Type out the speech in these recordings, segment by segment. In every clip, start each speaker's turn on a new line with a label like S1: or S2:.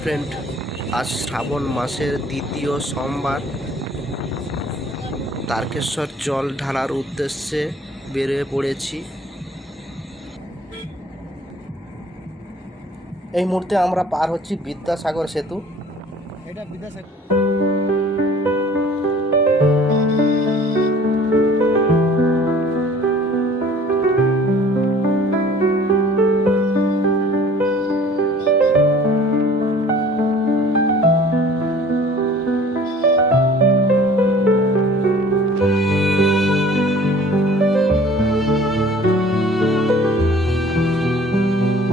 S1: Friend, আজ শ্রাবণ মাসের দ্বিতীয় সোমবার। তারকেশ্বর জল ঢালার উদ্দেশ্যে বেরিয়ে পড়েছি। এই মুহূর্তে আমরা পার হচ্ছি বিদ্যাসাগর সেতু।
S2: এটা বিদ্যাসাগর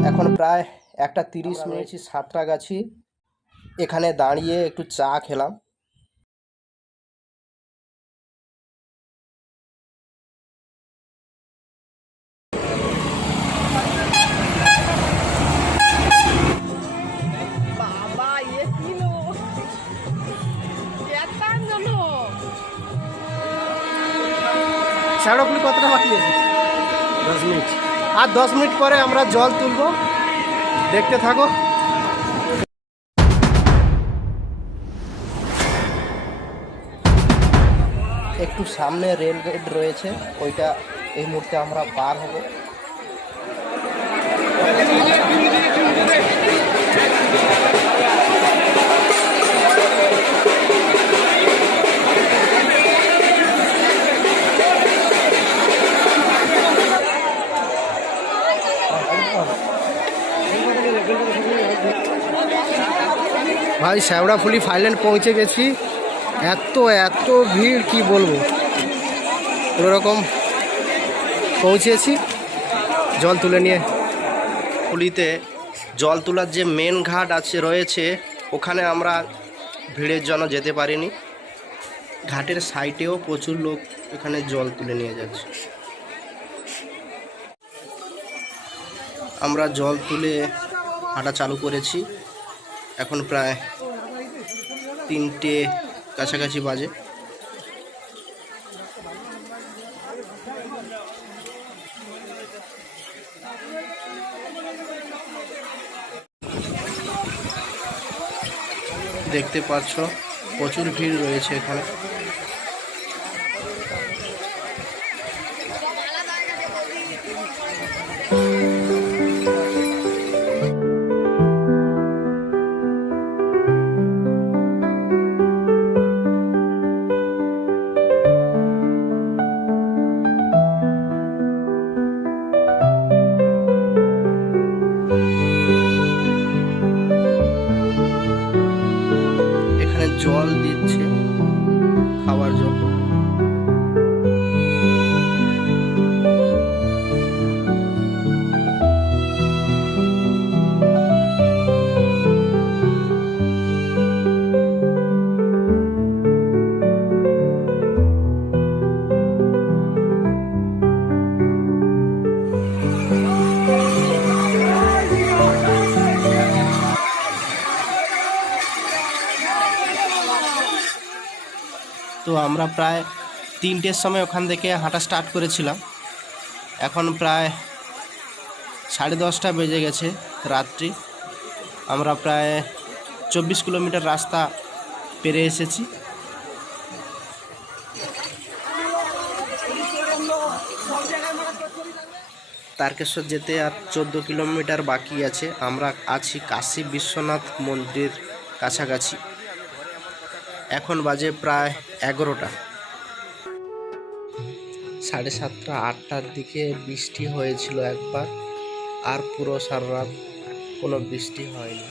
S1: এখন প্রায় একটা তিরিশ মিনিট সাঁতরাগাছি এখানে দাঁড়িয়ে একটু চা খেলাম। শ্যাওড়াপুলি কতটা বাকি আছে দশ মিনিট। আর দশ মিনিট পরে আমরা জল তুলব। দেখতে থাকো। একটু সামনে রেল গেট রয়েছে, ওইটা এই মুহূর্তে আমরা পার হব। ভাই শ্যাওড়াফুলি ফাইল্যান্ড পৌঁছে গেছি। এত এত ভিড়, কি বলব? কোনোরকম পৌঁছেছি। জল তুলে নিয়ে। পুলিতে জল তোলার যে মেন ঘাট আছে, রয়েছে, ওখানে আমরা ভিড়ের জন্য যেতে পারিনি। ঘাটের সাইডেও প্রচুর লোক এখানে জল তুলে নিয়ে যাচ্ছে। আমরা জল তুলে হাঁটা চালু করেছি। এখন প্রায় তিনটে কাছাকাছি বাজে। দেখতে পাচ্ছ প্রচুর ভিড় রয়েছে এখানে। জল দিচ্ছে খাওয়ার জল তো আমরা প্রায় তিনটের সময় ওখান থেকে হাঁটা স্টার্ট করেছিলাম। এখন প্রায় সাড়ে দশটা বেজে গেছে রাত্রি। আমরা প্রায় চব্বিশ কিলোমিটার রাস্তা পেরে এসেছি। তারকেশ্বর যেতে আর চোদ্দ কিলোমিটার বাকি আছে। আমরা আছি কাশী বিশ্বনাথ মন্দির কাছাকাছি। এখন বাজে প্রায় এগারোটা। সাড়ে সাতটা, আটটার দিকে বৃষ্টি হয়েছিল একবার, আর পুরো সারা রাত কোনো বৃষ্টি হয়নি।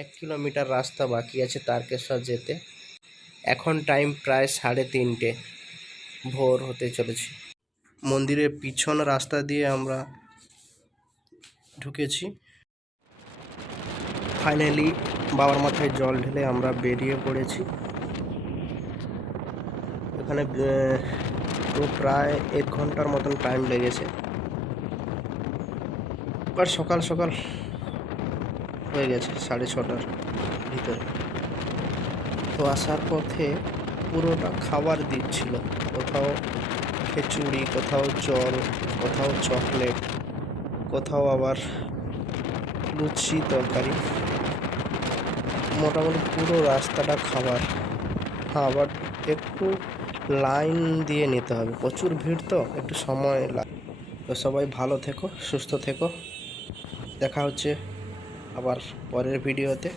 S1: এক কিলোমিটার রাস্তা বাকি আছে তারকেশ্বর যেতে। এখন টাইম প্রায় সাড়ে তিনটে, ভোর হতে চলেছে। মন্দিরের পিছন রাস্তা দিয়ে আমরা ঢুকেছি। ফাইনালি বাবার মাথায় জল ঢেলে আমরা বেরিয়ে পড়েছি। এখানে প্রায় এক ঘণ্টার মতন টাইম লেগেছে। আর সকাল সকাল হয়ে গেছে, সাড়ে ছটার ভিতরে। তো আসার পথে পুরোটা খাবার দিচ্ছিল। কোথাও খিচুড়ি, কোথাও জল, কোথাও চকলেট, কোথাও আবার লুচি তরকারি। মোটামুটি পুরো রাস্তাটা খাবার। হ্যাঁ বাট একটু লাইন দিয়ে নিতে হবে। প্রচুর ভিড় তো, একটু সময় লাগে তো সবাই ভালো থেকো, সুস্থ থেকো। দেখা হচ্ছে আবার পরের ভিডিওতে